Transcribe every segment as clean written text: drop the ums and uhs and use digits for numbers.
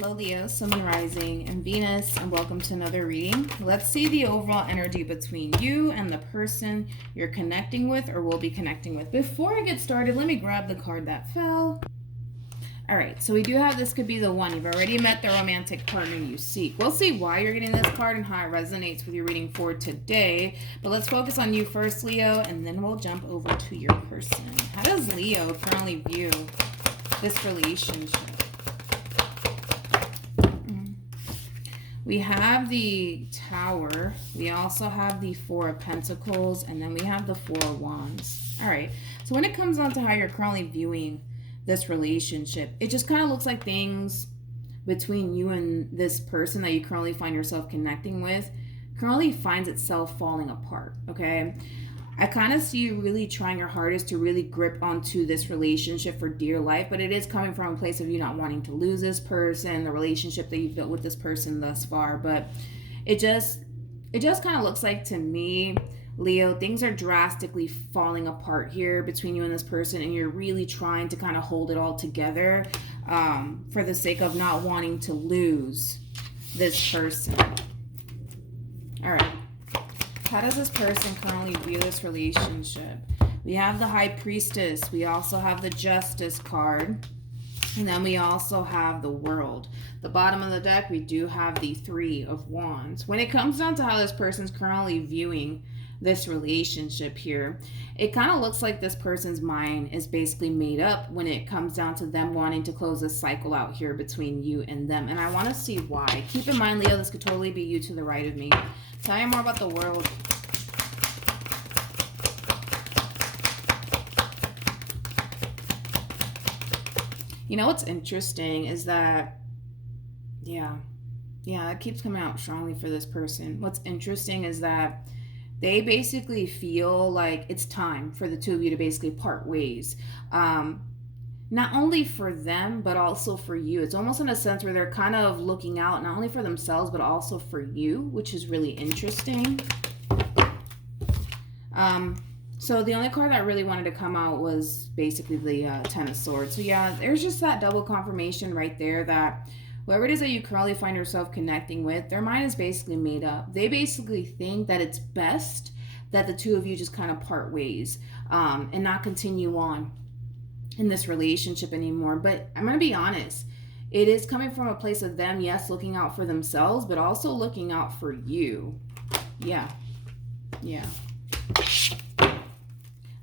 Hello Leo, Sun, Moon, Rising, and Venus, and welcome to another reading. Let's see the overall energy between you and the person you're connecting with or will be connecting with. Before I get started, let me grab the card that fell. Alright, so we do have this could be the one. You've already met the romantic partner you seek. We'll see why you're getting this card and how it resonates with your reading for today. But let's focus on you first, Leo, and then we'll jump over to your person. How does Leo currently view this relationship? We have the Tower, we also have the Four of Pentacles, and then we have the Four of Wands. All right, so when it comes down to how you're currently viewing this relationship, it just kind of looks like things between you and this person that you currently find yourself connecting with currently finds itself falling apart, okay? I kind of see you really trying your hardest to really grip onto this relationship for dear life, but it is coming from a place of you not wanting to lose this person, the relationship that you've built with this person thus far. But it just kind of looks like to me, Leo, things are drastically falling apart here between you and this person, and you're really trying to kind of hold it all together for the sake of not wanting to lose this person. All right. How does this person currently view this relationship? We have the High Priestess. We also have the Justice card. And then we also have the World. The bottom of the deck, we do have the Three of Wands. When it comes down to how this person's currently viewing this relationship here, it kind of looks like this person's mind is basically made up when it comes down to them wanting to close this cycle out here between you and them. And I want to see why. Keep in mind, Leo, this could totally be you to the right of me. Tell me more about the World. You know what's interesting is that, yeah, it keeps coming out strongly for this person. What's interesting is that they basically feel like it's time for the two of you to basically part ways. Not only for them, but also for you. It's almost in a sense where they're kind of looking out not only for themselves, but also for you, which is really interesting. So the only card that really wanted to come out was basically the Ten of Swords. So yeah, there's just that double confirmation right there that whoever it is that you currently find yourself connecting with, their mind is basically made up. They basically think that it's best that the two of you just kind of part ways and not continue on in this relationship anymore. But I'm going to be honest, it is coming from a place of them, yes, looking out for themselves, but also looking out for you. Yeah.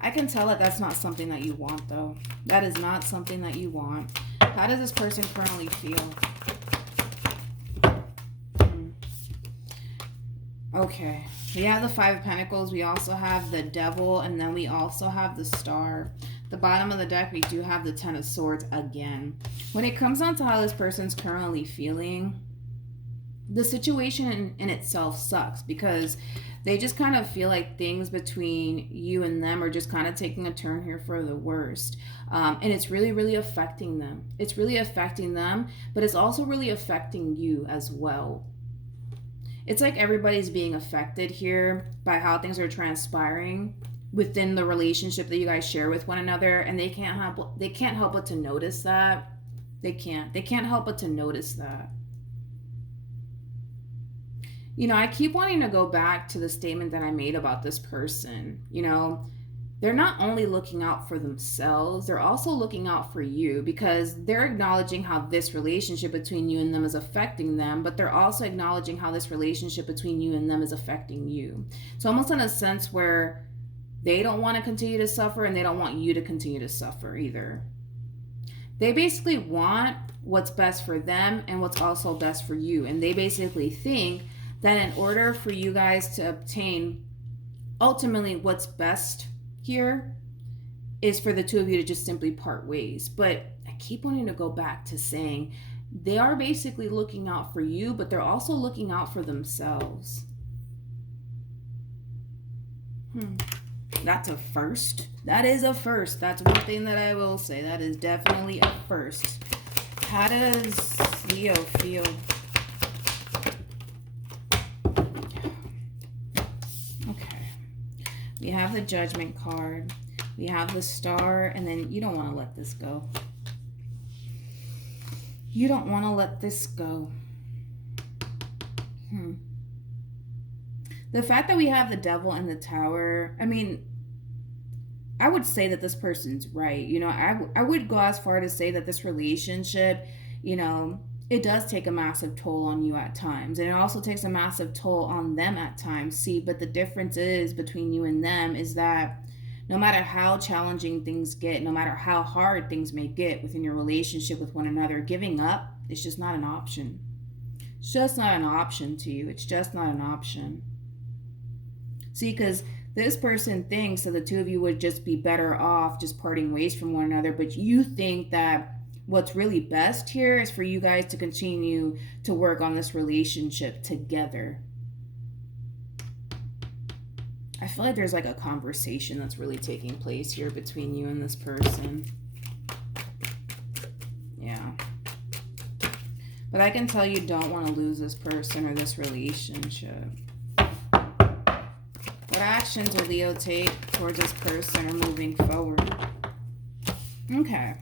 I can tell that that's not something that you want, though. That is not something that you want. How does this person currently feel? Okay. We have the Five of Pentacles. We also have the Devil, and then we also have the Star. The bottom of the deck, we do have the Ten of Swords again. When it comes down to how this person's currently feeling, the situation in itself sucks because they just kind of feel like things between you and them are just kind of taking a turn here for the worst. And it's really, really affecting them. It's really affecting them, but it's also really affecting you as well. It's like everybody's being affected here by how things are transpiring within the relationship that you guys share with one another, and they can't help but to notice that. They can't help but to notice that. You know, I keep wanting to go back to the statement that I made about this person. You know, they're not only looking out for themselves, they're also looking out for you because they're acknowledging how this relationship between you and them is affecting them, but they're also acknowledging how this relationship between you and them is affecting you. So almost in a sense where they don't want to continue to suffer and they don't want you to continue to suffer either. They basically want what's best for them and what's also best for you. And they basically think that in order for you guys to obtain ultimately what's best here is for the two of you to just simply part ways. But I keep wanting to go back to saying they are basically looking out for you, but they're also looking out for themselves. That's a first. That is a first. That's one thing that I will say. That is definitely a first. How does Leo feel? Okay. We have the Judgment card. We have the Star. And then you don't want to let this go. You don't want to let this go. The fact that we have the devil and the tower, I mean, I would say that this person's right. You know, I would go as far to say that this relationship, you know, it does take a massive toll on you at times. And it also takes a massive toll on them at times. See, but the difference is between you and them is that no matter how challenging things get, no matter how hard things may get within your relationship with one another, giving up is just not an option. It's just not an option to you. It's just not an option. See, because this person thinks that the two of you would just be better off just parting ways from one another, but you think that what's really best here is for you guys to continue to work on this relationship together. I feel like there's like a conversation that's really taking place here between you and this person. Yeah. But I can tell you don't want to lose this person or this relationship. What actions will Leo take towards this person or moving forward? Okay.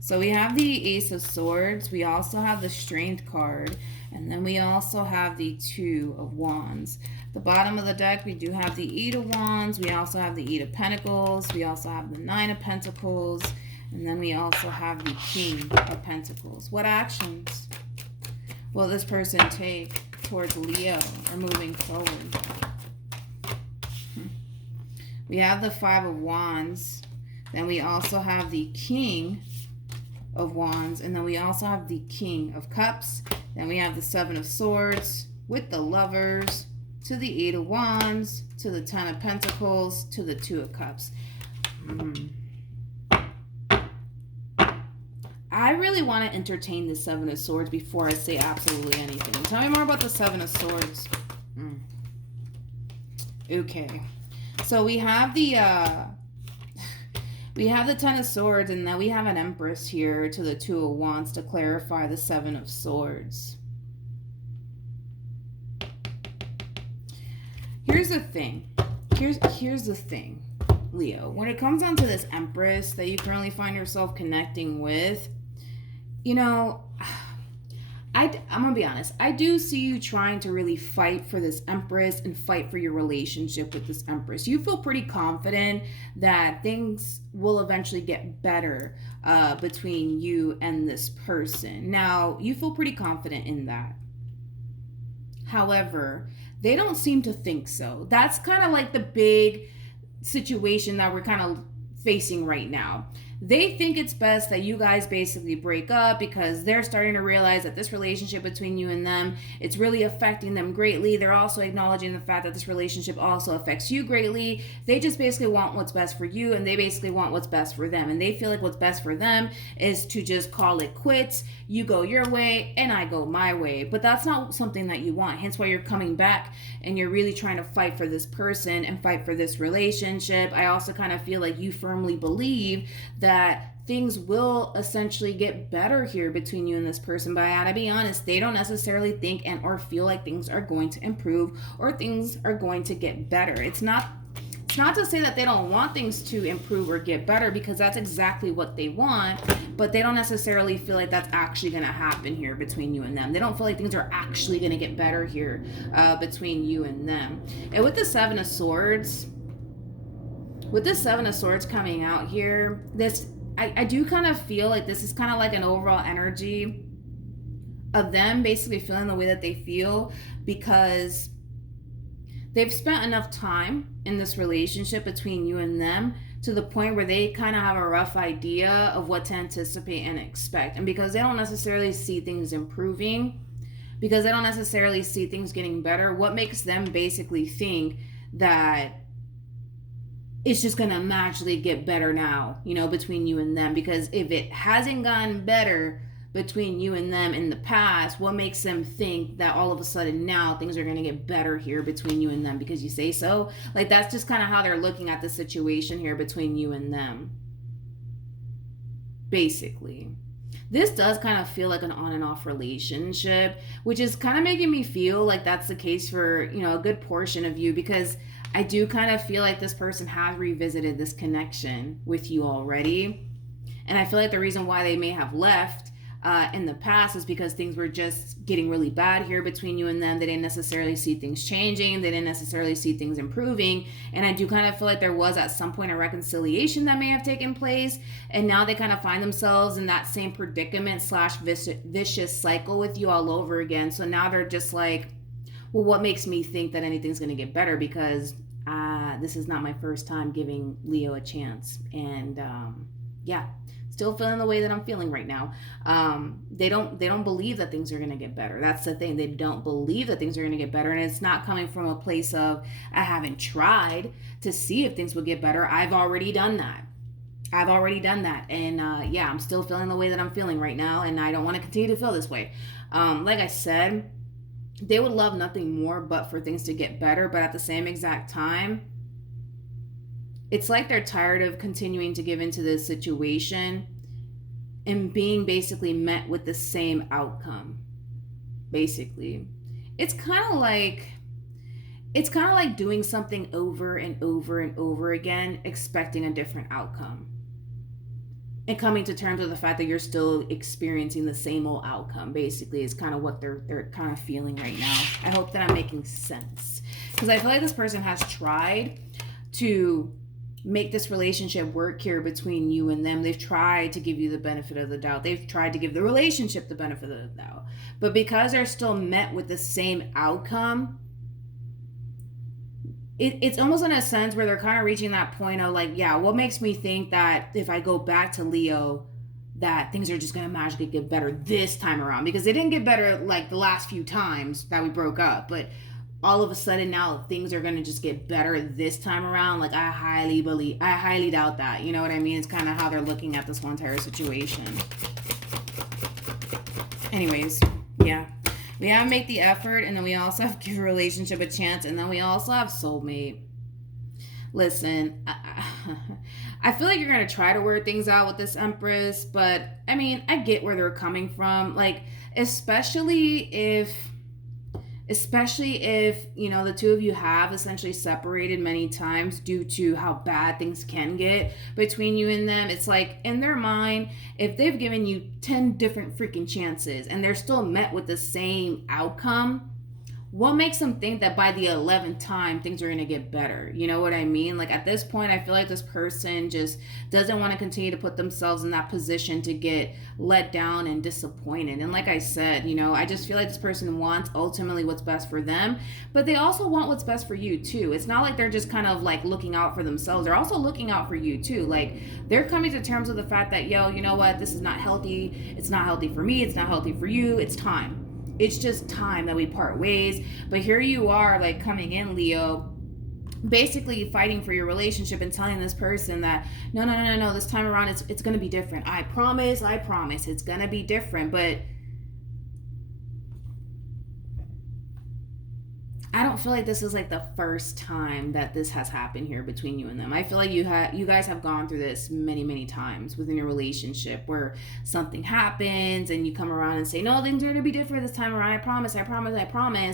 So we have the Ace of Swords. We also have the Strength card. And then we also have the Two of Wands. The bottom of the deck, we do have the Eight of Wands. We also have the Eight of Pentacles. We also have the Nine of Pentacles. And then we also have the King of Pentacles. What actions will this person take towards Leo or moving forward? We have the Five of Wands. Then we also have the King of Wands. And then we also have the King of Cups. Then we have the Seven of Swords with the Lovers, to the Eight of Wands, to the Ten of Pentacles, to the Two of Cups. I really want to entertain the Seven of Swords before I say absolutely anything. Tell me more about the Seven of Swords. Okay. So we have the Ten of Swords, and then we have an Empress here to the Two of Wands to clarify the Seven of Swords. Here's the thing. Here's the thing, Leo. When it comes down to this Empress that you currently find yourself connecting with, you know, I'm going to be honest. I do see you trying to really fight for this Empress and fight for your relationship with this Empress. You feel pretty confident that things will eventually get better between you and this person. Now, you feel pretty confident in that. However, they don't seem to think so. That's kind of like the big situation that we're kind of facing right now. They think it's best that you guys basically break up because they're starting to realize that this relationship between you and them, it's really affecting them greatly. They're also acknowledging the fact that this relationship also affects you greatly. They just basically want what's best for you, and they basically want what's best for them. And they feel like what's best for them is to just call it quits. You go your way and I go my way. But that's not something that you want. Hence why you're coming back and you're really trying to fight for this person and fight for this relationship. I also kind of feel like you firmly believe that things will essentially get better here between you and this person. But I gotta be honest, they don't necessarily think and or feel like things are going to improve or things are going to get better. It's not to say that they don't want things to improve or get better, because that's exactly what they want, but they don't necessarily feel like that's actually going to happen here between you and them. They don't feel like things are actually going to get better here between you and them. And with the Seven of Swords, coming out here, I do kind of feel like this is kind of like an overall energy of them basically feeling the way that they feel because they've spent enough time in this relationship between you and them to the point where they kind of have a rough idea of what to anticipate and expect. And because they don't necessarily see things improving, because they don't necessarily see things getting better, what makes them basically think that it's just going to magically get better now, you know, between you and them? Because if it hasn't gotten better between you and them in the past, what makes them think that all of a sudden now things are going to get better here between you and them because you say so? Like, that's just kind of how they're looking at the situation here between you and them. Basically, this does kind of feel like an on and off relationship, which is kind of making me feel like that's the case for, you know, a good portion of you, because I do kind of feel like this person has revisited this connection with you already. And I feel like the reason why they may have left in the past is because things were just getting really bad here between you and them. They didn't necessarily see things changing. They didn't necessarily see things improving. And I do kind of feel like there was at some point a reconciliation that may have taken place. And now they kind of find themselves in that same predicament / vicious cycle with you all over again. So now they're just like, well, what makes me think that anything's going to get better? Because this is not my first time giving Leo a chance. And still feeling the way that I'm feeling right now. They don't believe that things are going to get better. That's the thing. They don't believe that things are going to get better. And it's not coming from a place of, I haven't tried to see if things would get better. I've already done that. And I'm still feeling the way that I'm feeling right now. And I don't want to continue to feel this way. Like I said, they would love nothing more but for things to get better. But at the same exact time, it's like they're tired of continuing to give into this situation and being basically met with the same outcome. Basically, it's kind of like doing something over and over and over again, expecting a different outcome, and coming to terms with the fact that you're still experiencing the same old outcome. Basically, is kind of what they're kind of feeling right now. I hope that I'm making sense, because I feel like this person has tried to make this relationship work here between you and them. They've tried to give you the benefit of the doubt. They've tried to give the relationship the benefit of the doubt. But because they're still met with the same outcome, it's almost in a sense where they're kind of reaching that point of like, yeah, what makes me think that if I go back to Leo, that things are just going to magically get better this time around? Because they didn't get better like the last few times that we broke up. But all of a sudden now things are going to just get better this time around. Like, I highly doubt that. You know what I mean? It's kind of how they're looking at this whole entire situation. Anyways, yeah. We have make the effort, and then we also have give a relationship a chance, and then we also have soulmate. Listen, I feel like you're going to try to work things out with this Empress, but I mean, I get where they're coming from. Like, especially if, you know, the two of you have essentially separated many times due to how bad things can get between you and them. It's like, in their mind, if they've given you 10 different freaking chances and they're still met with the same outcome, what makes them think that by the 11th time things are going to get better? You know what I mean? Like, at this point, I feel like this person just doesn't want to continue to put themselves in that position to get let down and disappointed. And like I said, you know, I just feel like this person wants ultimately what's best for them, but they also want what's best for you too. It's not like they're just kind of like looking out for themselves. They're also looking out for you too. Like, they're coming to terms with the fact that, yo, you know what? This is not healthy. It's not healthy for me. It's not healthy for you. It's time. It's just time that we part ways. But here you are, like, coming in, Leo, basically fighting for your relationship and telling this person that no, this time around it's going to be different. I promise it's going to be different. But I don't feel like this is like the first time that this has happened here between you and them. I feel like you guys have gone through this many times within your relationship, where something happens and you come around and say, no, things are going to be different this time around. I promise.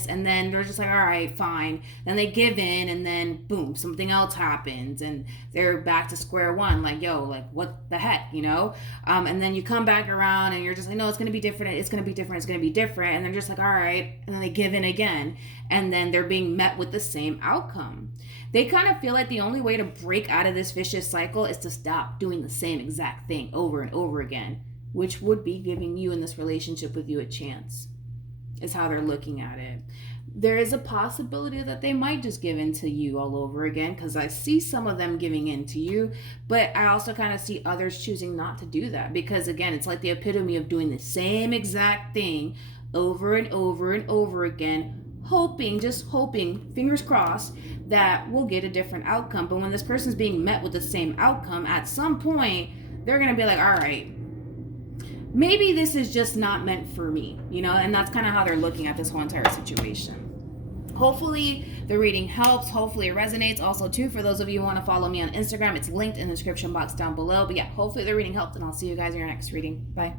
And then they're just like, all right, fine. Then they give in, and then boom, something else happens and they're back to square one. Like, yo, like, what the heck, you know? And then you come back around and you're just like, no, it's going to be different. It's going to be different. And they're just like, all right. And then they give in again. And then they're being met with the same outcome. They kind of feel like the only way to break out of this vicious cycle is to stop doing the same exact thing over and over again, which would be giving you in this relationship with you a chance, is how they're looking at it. There is a possibility that they might just give in to you all over again, because I see some of them giving in to you, but I also kind of see others choosing not to do that, because again, it's like the epitome of doing the same exact thing over and over and over again, just hoping, fingers crossed, that we'll get a different outcome. But when this person's being met with the same outcome, at some point, they're going to be like, all right, maybe this is just not meant for me, you know? And that's kind of how they're looking at this whole entire situation. Hopefully the reading helps. Hopefully it resonates. Also, too, for those of you who want to follow me on Instagram, it's linked in the description box down below. But yeah, hopefully the reading helped, and I'll see you guys in your next reading. Bye.